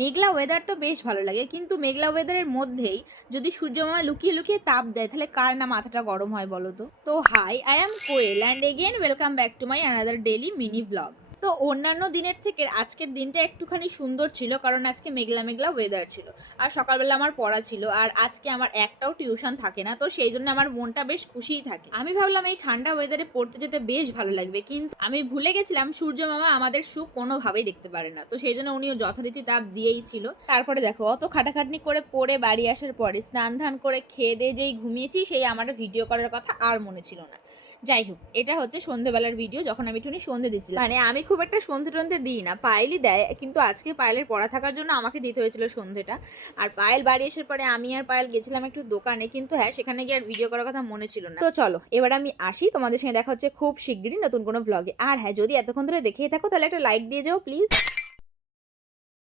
মেঘলা weather তো বেশ ভালো লাগে, কিন্তু মেঘলা ওয়েদারের মধ্যেই যদি সূর্যমামা লুকিয়ে লুকিয়ে তাপ দেয় তাহলে কার না মাথাটা গরম হয় বলো তো। তো hi, I am Koel and again welcome back to my another daily mini vlog. তো অন্যান্য দিনের থেকে আজকের দিনটা একটুখানি সুন্দর ছিল, কারণ আজকে মেঘলা মেঘলা ওয়েদার ছিল আর সকালবেলা আমার পড়া ছিল, আর আজকে আমার একটাও টিউশন থাকে না, তো সেই জন্য আমার মনটা বেশ খুশিই থাকে। আমি ভাবলাম এই ঠান্ডা ওয়েদারে পড়তে যেতে বেশ ভালো লাগবে, কিন্তু আমি ভুলে গেছিলাম সূর্য মামা আমাদের সুখ কোনোভাবেই দেখতে পারে না, তো সেই জন্য উনিও যথারীতি তাপ দিয়েই ছিল। তারপরে দেখো, অত খাটাখাটনি করে পড়ে বাড়ি আসার পরে স্নান ধান করে খেয়ে দিয়ে যেই ঘুমিয়েছি, সেই আমার ভিডিও করার কথা আর মনে ছিল না। যাই হোক, এটা হচ্ছে সন্ধেবেলার ভিডিও, যখন আমি একটুখানি সন্ধে দিচ্ছিলাম। মানে আমি খুব একটা সন্ধে টন্ধে দিই না, পায়েলই দেয়, কিন্তু আজকে পায়েলের পড়া থাকার জন্য আমাকে দিতে হয়েছিল সন্ধেটা। আর পায়েল বাড়ি আসার পরে আমি আর পায়েল গেছিলাম একটু দোকানে, কিন্তু হ্যাঁ, সেখানে গিয়ে আর ভিডিও করার কথা মনে ছিল না। তো চলো এবার আমি আসি, তোমাদের সঙ্গে দেখা হচ্ছে খুব শিগগিরই নতুন কোনো ব্লগে। আর হ্যাঁ, যদি এতক্ষণ ধরে দেখেই থাকো তাহলে একটা লাইক দিয়ে যাও প্লিজ।